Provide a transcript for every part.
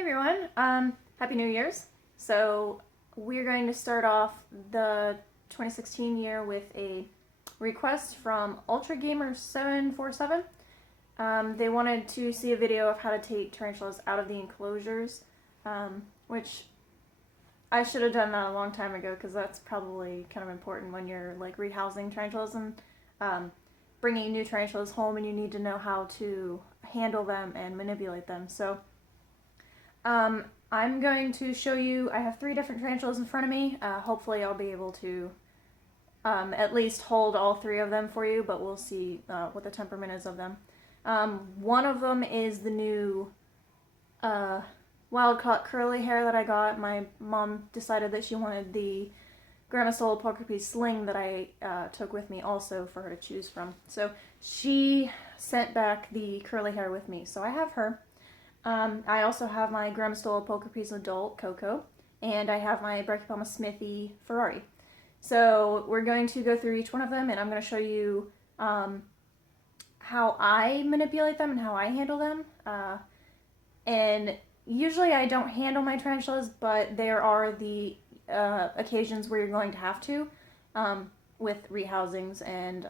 Hey everyone, Happy New Year's. So we're going to start off the 2016 year with a request from Ultra Gamer 747. They wanted to see a video of how to take tarantulas out of the enclosures, which I should have done that a long time ago because that's probably kind of important when you're like rehousing tarantulas and bringing new tarantulas home, and you need to know how to handle them and manipulate them. So I'm going to show you, I have 3 different tarantulas in front of me. Hopefully I'll be able to at least hold all 3 of them for you, but we'll see what the temperament is of them. One of them is the new wild-caught curly hair that I got. My mom decided that she wanted the Grandma Soul poker piece sling that I took with me also for her to choose from. So she sent back the curly hair with me, so I have her. I also have my Grandma Stola Poker Piece Adult, Coco, and I have my Brachypelma Smithy Ferrari. So we're going to go through each one of them, and I'm going to show you how I manipulate them and how I handle them. And usually I don't handle my tarantulas, but there are the occasions where you're going to have to with rehousings, and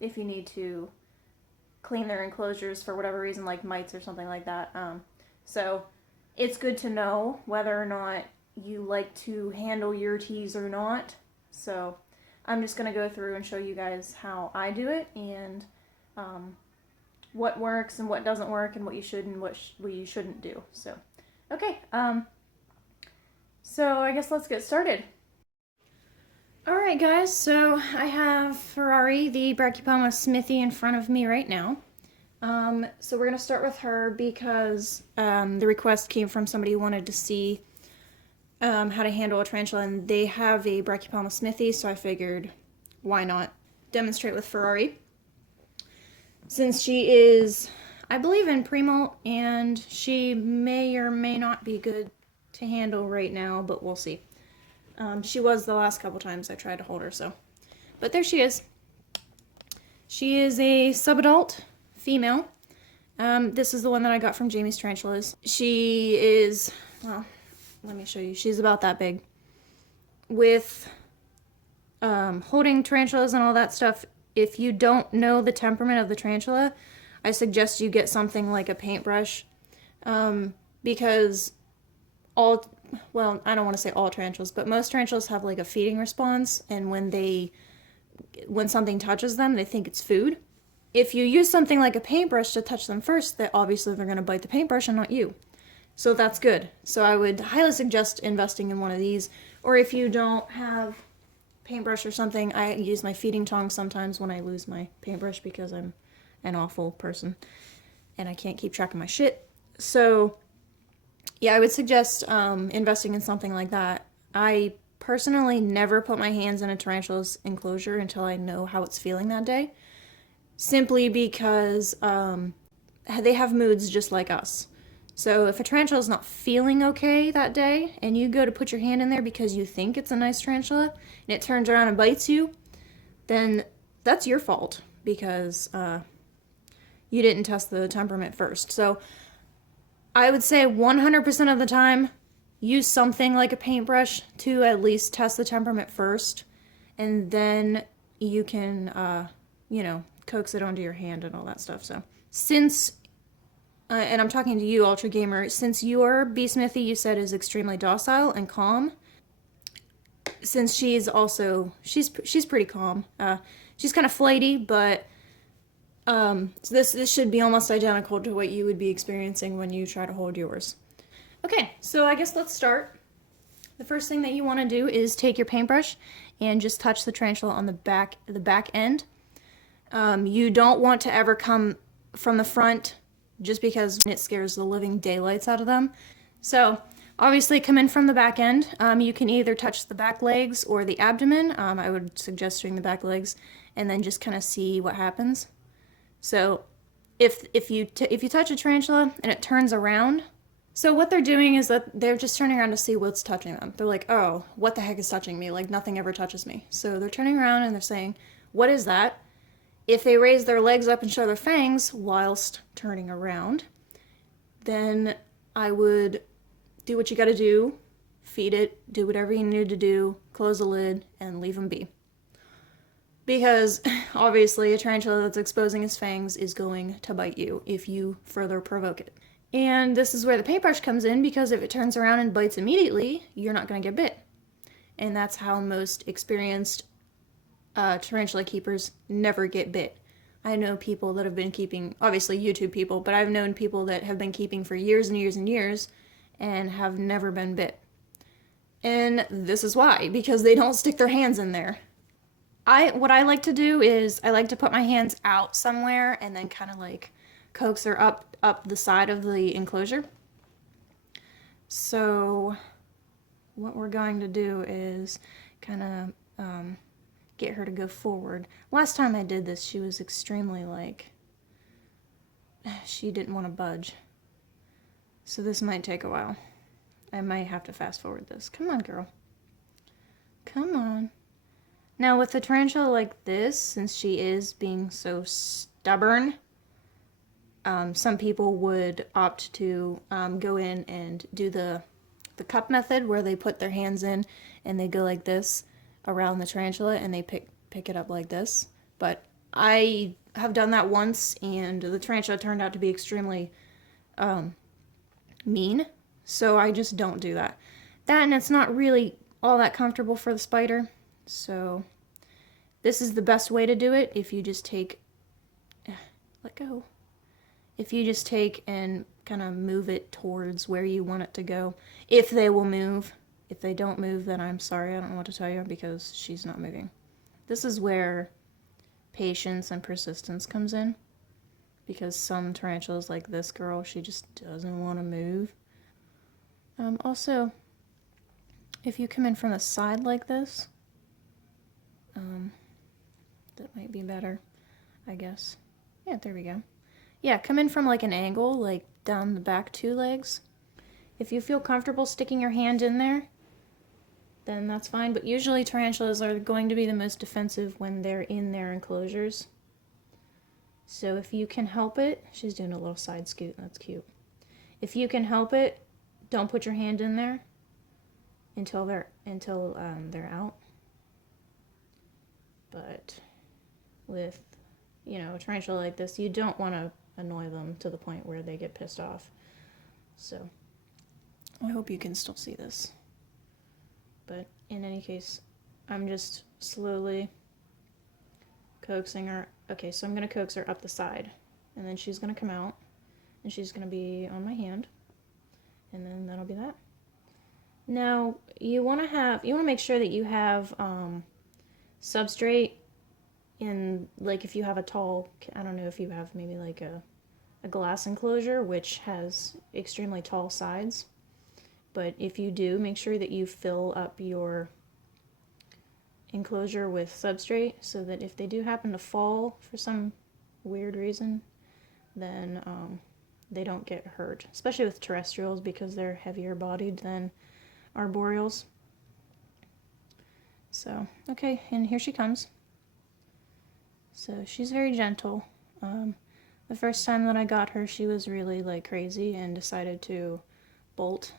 if you need to clean their enclosures for whatever reason, like mites or something like that. So it's good to know whether or not you like to handle your teas or not. So I'm just going to go through and show you guys how I do it, and what works and what doesn't work, and what you should and what you shouldn't do. So, okay. So I guess let's get started. Alright guys, so I have Ferrari, the Brachypelma Smithy, in front of me right now. So we're going to start with her because the request came from somebody who wanted to see how to handle a tarantula, and they have a Brachypelma Smithy, so I figured why not demonstrate with Ferrari. Since she is, I believe, in pre-molt, and she may or may not be good to handle right now, but we'll see. She was the last couple times I tried to hold her, so. But there she is. She is a subadult female. This is the one that I got from Jamie's Tarantulas. She is, well, let me show you. She's about that big. With holding tarantulas and all that stuff, if you don't know the temperament of the tarantula, I suggest you get something like a paintbrush, because well, I don't want to say all tarantulas, but most tarantulas have like a feeding response, and when something touches them, they think it's food. If you use something like a paintbrush to touch them first, then obviously they're going to bite the paintbrush and not you. So that's good. So I would highly suggest investing in one of these, or if you don't have paintbrush or something, I use my feeding tongs sometimes when I lose my paintbrush because I'm an awful person and I can't keep track of my shit. So yeah, I would suggest investing in something like that. I personally never put my hands in a tarantula's enclosure until I know how it's feeling that day. Simply because they have moods just like us. So if a tarantula is not feeling okay that day, and you go to put your hand in there because you think it's a nice tarantula, and it turns around and bites you, then that's your fault, because you didn't test the temperament first. So I would say 100% of the time, use something like a paintbrush to at least test the temperament first, and then you can, coax it onto your hand and all that stuff. So since, and I'm talking to you, Ultra Gamer, since your bee smithy, you said, is extremely docile and calm, since she's also, she's pretty calm. She's kind of flighty, but so this should be almost identical to what you would be experiencing when you try to hold yours. Okay, so I guess let's start. The first thing that you want to do is take your paintbrush and just touch the tarantula on the back end. You don't want to ever come from the front, just because it scares the living daylights out of them. So obviously come in from the back end. You can either touch the back legs or the abdomen. I would suggest doing the back legs, and then just kind of see what happens. So if you touch a tarantula and it turns around, so what they're doing is that they're just turning around to see what's touching them. They're like, oh, what the heck is touching me? Like, nothing ever touches me. So they're turning around and they're saying, what is that? If they raise their legs up and show their fangs whilst turning around, then I would do what you gotta do, feed it, do whatever you need to do, close the lid, and leave them be. Because obviously a tarantula that's exposing its fangs is going to bite you if you further provoke it. And this is where the paintbrush comes in, because if it turns around and bites immediately, you're not going to get bit. And that's how most experienced tarantula keepers never get bit. I know people that have been keeping, obviously YouTube people, but I've known people that have been keeping for years and years and years and have never been bit. And this is why, because they don't stick their hands in there. What I like to do is I like to put my hands out somewhere and then kind of like coax her up the side of the enclosure. So what we're going to do is kind of get her to go forward. Last time I did this, she was extremely like, she didn't want to budge. So this might take a while. I might have to fast forward this. Come on, girl. Come on. Now with a tarantula like this, since she is being so stubborn, some people would opt to go in and do the cup method, where they put their hands in and they go like this around the tarantula and they pick it up like this. But I have done that once and the tarantula turned out to be extremely mean, so I just don't do that. That, and it's not really all that comfortable for the spider. So this is the best way to do it. If you just take, let go. If you just take and kind of move it towards where you want it to go. If they will move. If they don't move, then I'm sorry, I don't know what to tell you, because she's not moving. This is where patience and persistence comes in. Because some tarantulas, like this girl, she just doesn't want to move. Also, if you come in from the side like this, that might be better, I guess. Yeah, there we go. Yeah, come in from like an angle, like down the back 2 legs. If you feel comfortable sticking your hand in there, then that's fine. But usually tarantulas are going to be the most defensive when they're in their enclosures. So if you can help it, she's doing a little side scoot, that's cute. If you can help it, don't put your hand in there until they're out. But with, you know, a tarantula like this, you don't want to annoy them to the point where they get pissed off. So I hope you can still see this. But in any case, I'm just slowly coaxing her. Okay, so I'm going to coax her up the side, and then she's going to come out, and she's going to be on my hand, and then that'll be that. Now, you want to make sure that you have substrate in, like, if you have a tall, I don't know if you have maybe like a glass enclosure, which has extremely tall sides. But if you do, make sure that you fill up your enclosure with substrate, so that if they do happen to fall for some weird reason, then they don't get hurt. Especially with terrestrials, because they're heavier bodied than arboreals. So, okay, and here she comes. So she's very gentle. The first time that I got her, she was really like crazy and decided to bolt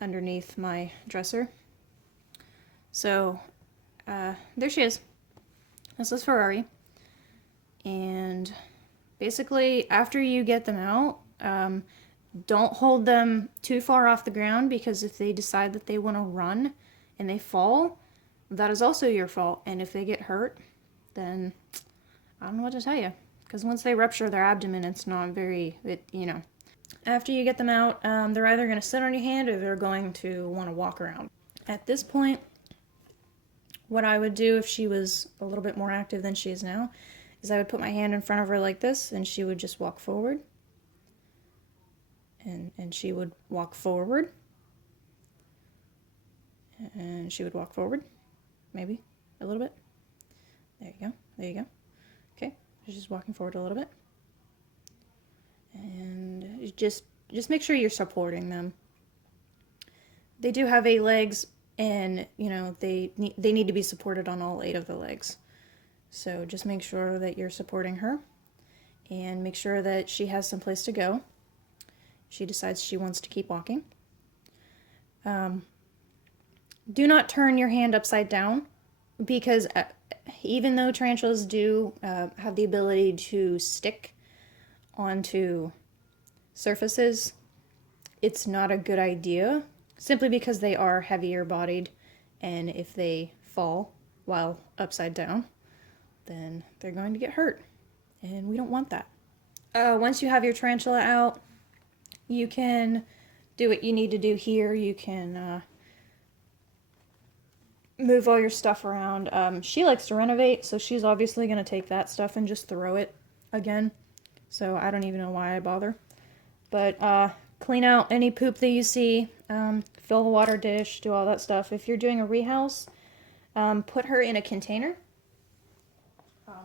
underneath my dresser. So there she is. This is Ferrari. And basically, after you get them out, don't hold them too far off the ground, because if they decide that they want to run and they fall, that is also your fault. And if they get hurt, then I don't know what to tell you. Because once they rupture their abdomen, it's not very, you know. After you get them out, they're either going to sit on your hand or they're going to want to walk around. At this point, what I would do if she was a little bit more active than she is now is I would put my hand in front of her like this, and she would just walk forward. And she would walk forward. And she would walk forward. Maybe a little bit. There you go. There you go. Okay. She's just walking forward a little bit. And just make sure you're supporting them. They do have 8 legs, and you know they need to be supported on all 8 of the legs. So just make sure that you're supporting her, and make sure that she has some place to go. she decides she wants to keep walking. Do not turn your hand upside down, because even though tarantulas do have the ability to stick onto surfaces, it's not a good idea, simply because they are heavier bodied, and if they fall while upside down, then they're going to get hurt, and we don't want that. Once you have your tarantula out, you can do what you need to do here. You can move all your stuff around. She likes to renovate, so she's obviously going to take that stuff and just throw it again. So I don't even know why I bother. But clean out any poop that you see, fill the water dish, do all that stuff. If you're doing a rehouse, put her in a container.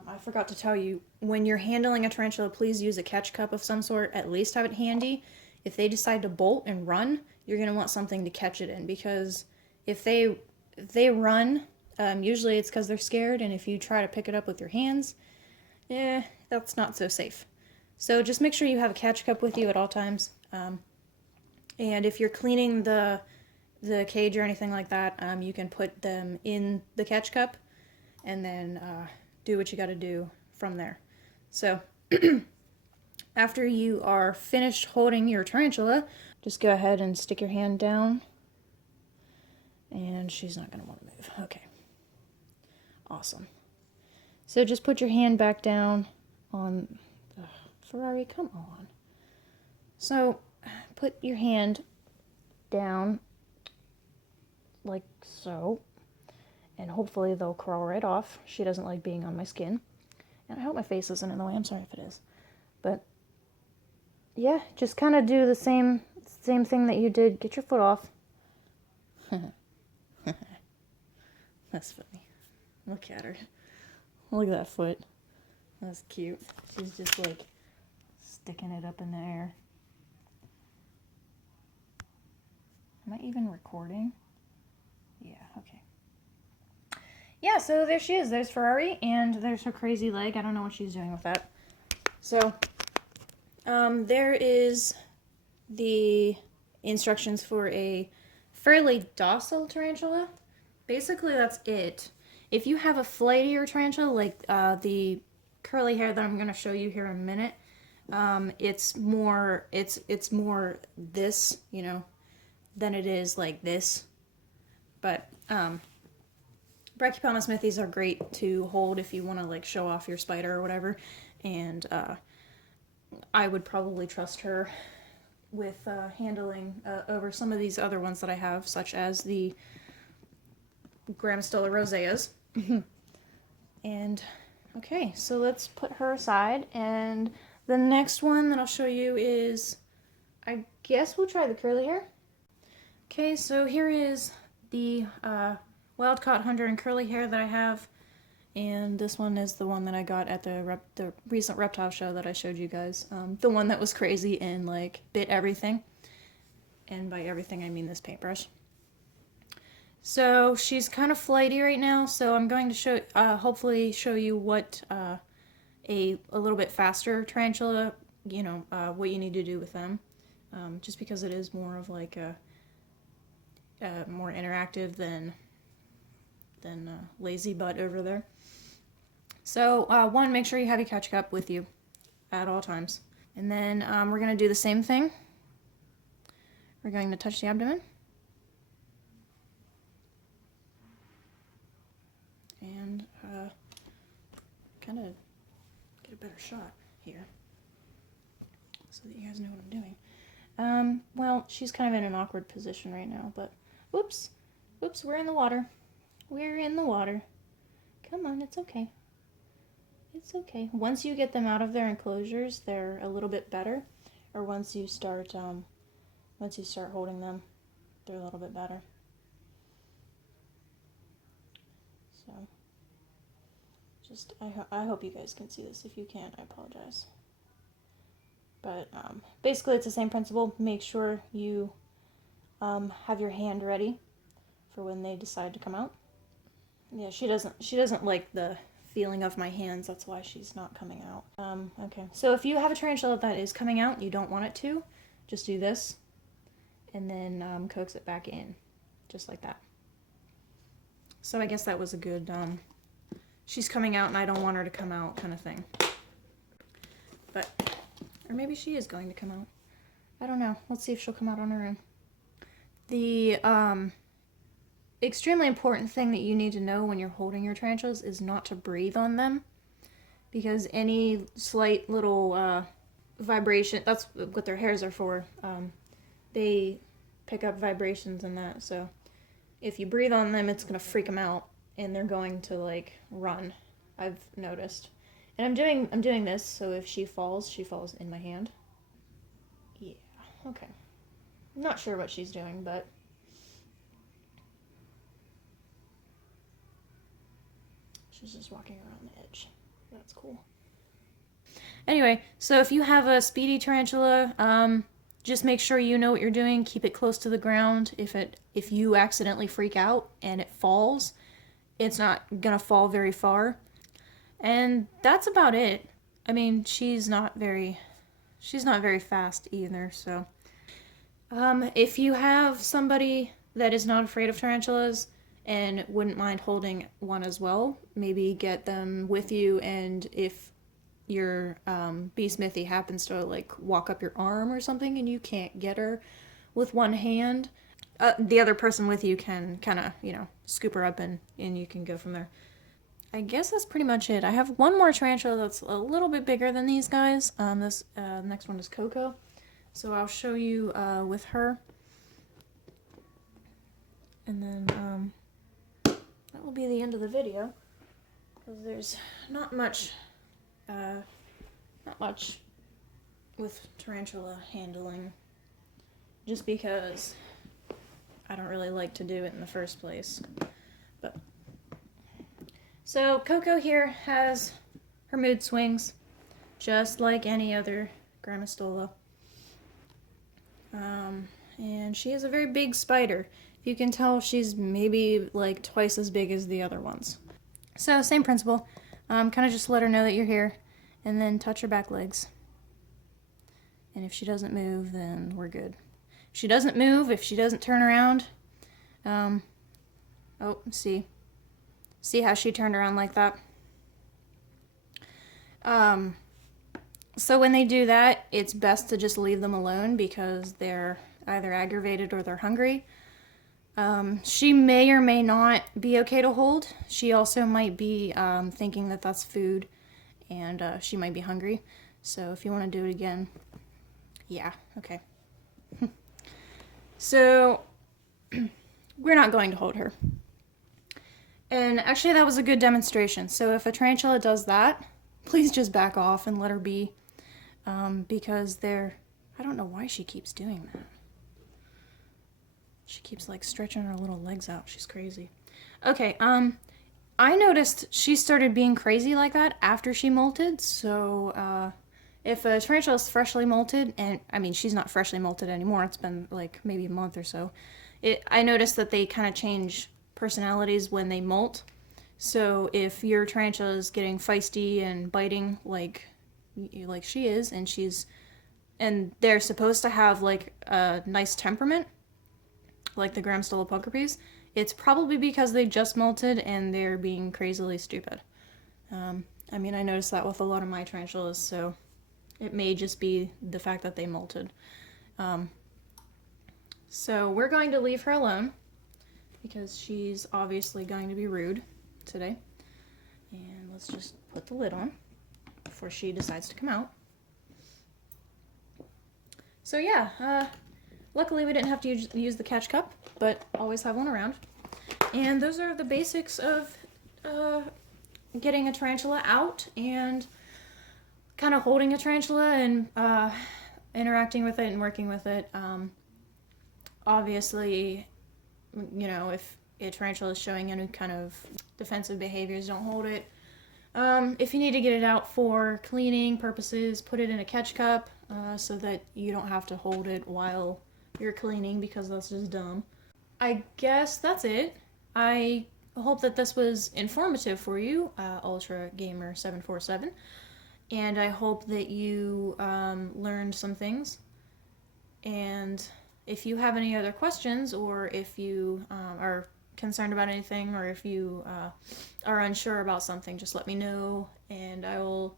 I forgot to tell you, when you're handling a tarantula, please use a catch cup of some sort. At least have it handy. If they decide to bolt and run, you're going to want something to catch it in, because if they run, usually it's because they're scared, and if you try to pick it up with your hands, that's not so safe. So just make sure you have a catch cup with you at all times. And if you're cleaning the cage or anything like that, you can put them in the catch cup and then do what you got to do from there. So after you are finished holding your tarantula, just go ahead and stick your hand down. And she's not going to want to move. Okay. Awesome. So just put your hand back down on... Ferrari, come on. So put your hand down like so. And hopefully they'll crawl right off. She doesn't like being on my skin. And I hope my face isn't in the way. I'm sorry if it is. But yeah, just kind of do the same thing that you did. Get your foot off. That's funny. Look at her. Look at that foot. That's cute. She's just like sticking it up in the air. Am I even recording? Yeah, okay. Yeah, so there she is. There's Ferrari, and there's her crazy leg. I don't know what she's doing with that. So, there is the instructions for a fairly docile tarantula. Basically, that's it. If you have a flightier tarantula, like the curly hair that I'm going to show you here in a minute, it's more this, you know, than it is like this. But Brachypelma smithies are great to hold if you want to like show off your spider or whatever. And I would probably trust her with handling over some of these other ones that I have, such as the Gramstola roseas. And okay, so let's put her aside, and the next one that I'll show you is, I guess we'll try the curly hair. Okay, so here is the wild-caught hunter and curly hair that I have, and this one is the one that I got at the recent reptile show that I showed you guys. The one that was crazy and like bit everything, and by everything I mean this paintbrush. So she's kind of flighty right now, so I'm going to show, hopefully show you what a little bit faster tarantula, you know, what you need to do with them, just because it is more of like a more interactive than lazy butt over there. So one, make sure you have your catch cup with you at all times, and then we're going to do the same thing. We're going to touch the abdomen. And kind of get a better shot here so that you guys know what I'm doing. Well, she's kind of in an awkward position right now, but whoops, we're in the water. We're in the water. Come on, it's okay. It's okay. Once you get them out of their enclosures, they're a little bit better. Or once you start holding them, they're a little bit better. So, just, I hope you guys can see this. If you can't, I apologize. But basically it's the same principle. Make sure you have your hand ready for when they decide to come out. Yeah, she doesn't like the feeling of my hands. That's why she's not coming out. Okay, so if you have a tarantula that is coming out and you don't want it to, just do this, and then coax it back in, just like that. So I guess that was a good, she's coming out and I don't want her to come out kind of thing. But, or maybe she is going to come out. I don't know. Let's see if she'll come out on her own. The extremely important thing that you need to know when you're holding your tarantulas is not to breathe on them, because any slight little vibration, that's what their hairs are for, they pick up vibrations and that, so if you breathe on them, it's going to freak them out, and they're going to, like, run, I've noticed. And I'm doing this, so if she falls in my hand. Yeah, okay. I'm not sure what she's doing, but she's just walking around the edge. That's cool. Anyway, so if you have a speedy tarantula, just make sure you know what you're doing. Keep it close to the ground. If you accidentally freak out and it falls, it's not gonna fall very far. And that's about it. I mean, she's not very fast either, so. If you have somebody that is not afraid of tarantulas and wouldn't mind holding one as well, maybe get them with you, and if your bee smithy happens to, like, walk up your arm or something and you can't get her with one hand, the other person with you can kind of, you know, scoop her up and you can go from there. I guess that's pretty much it. I have one more tarantula that's a little bit bigger than these guys. This next one is Coco. So I'll show you with her. And then that will be the end of the video. Because there's not much with tarantula handling. Just because I don't really like to do it in the first place. But so Coco here has her mood swings, just like any other Grammostola. And she is a very big spider. If you can tell, she's maybe like twice as big as the other ones. So same principle. Kind of just let her know that you're here, and then touch her back legs. And if she doesn't move, then we're good. If she doesn't move, if she doesn't turn around, oh, see how she turned around like that? So when they do that, it's best to just leave them alone, because they're either aggravated or they're hungry. She may or may not be okay to hold. She also might be thinking that that's food, and she might be hungry. So if you want to do it again, yeah, okay. So we're not going to hold her. And actually that was a good demonstration. So if a tarantula does that, please just back off and let her be. Because I don't know why she keeps doing that. She keeps, like, stretching her little legs out. She's crazy. Okay, I noticed she started being crazy like that after she molted, so, if a tarantula is freshly molted, and, I mean, she's not freshly molted anymore, it's been, like, maybe a month or so, I noticed that they kind of change personalities when they molt. So if your tarantula is getting feisty and biting like she is, and they're supposed to have, like, a nice temperament, like the Grammostola puckerpeas, it's probably because they just molted and they're being crazily stupid. I mean, I noticed that with a lot of my tarantulas, so it may just be the fact that they molted. So we're going to leave her alone, because she's obviously going to be rude today. And let's just put the lid on before she decides to come out. So yeah, luckily we didn't have to use the catch cup, but always have one around. And those are the basics of getting a tarantula out and kind of holding a tarantula and interacting with it and working with it. Obviously, you know, if a tarantula is showing any kind of defensive behaviors, don't hold it. If you need to get it out for cleaning purposes, put it in a catch cup so that you don't have to hold it while you're cleaning, because that's just dumb. I guess that's it. I hope that this was informative for you, Ultra Gamer 747, and I hope that you learned some things. And if you have any other questions, or if you are concerned about anything, or if you are unsure about something, just let me know, and I will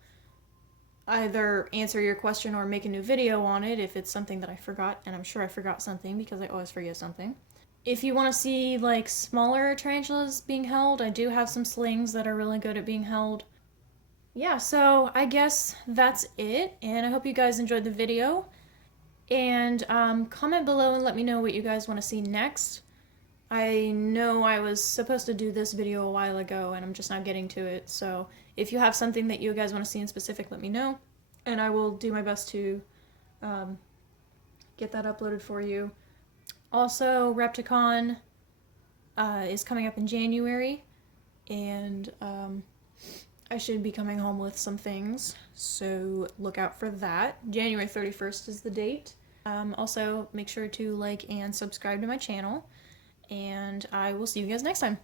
either answer your question or make a new video on it if it's something that I forgot, and I'm sure I forgot something because I always forget something. If you want to see like smaller tarantulas being held, I do have some slings that are really good at being held. Yeah, so I guess that's it, and I hope you guys enjoyed the video. And comment below and let me know what you guys want to see next. I know I was supposed to do this video a while ago and I'm just not getting to it, so if you have something that you guys want to see in specific, let me know, and I will do my best to get that uploaded for you. Also, Repticon is coming up in January, and I should be coming home with some things, so look out for that. January 31st is the date. Also, make sure to like and subscribe to my channel, and I will see you guys next time.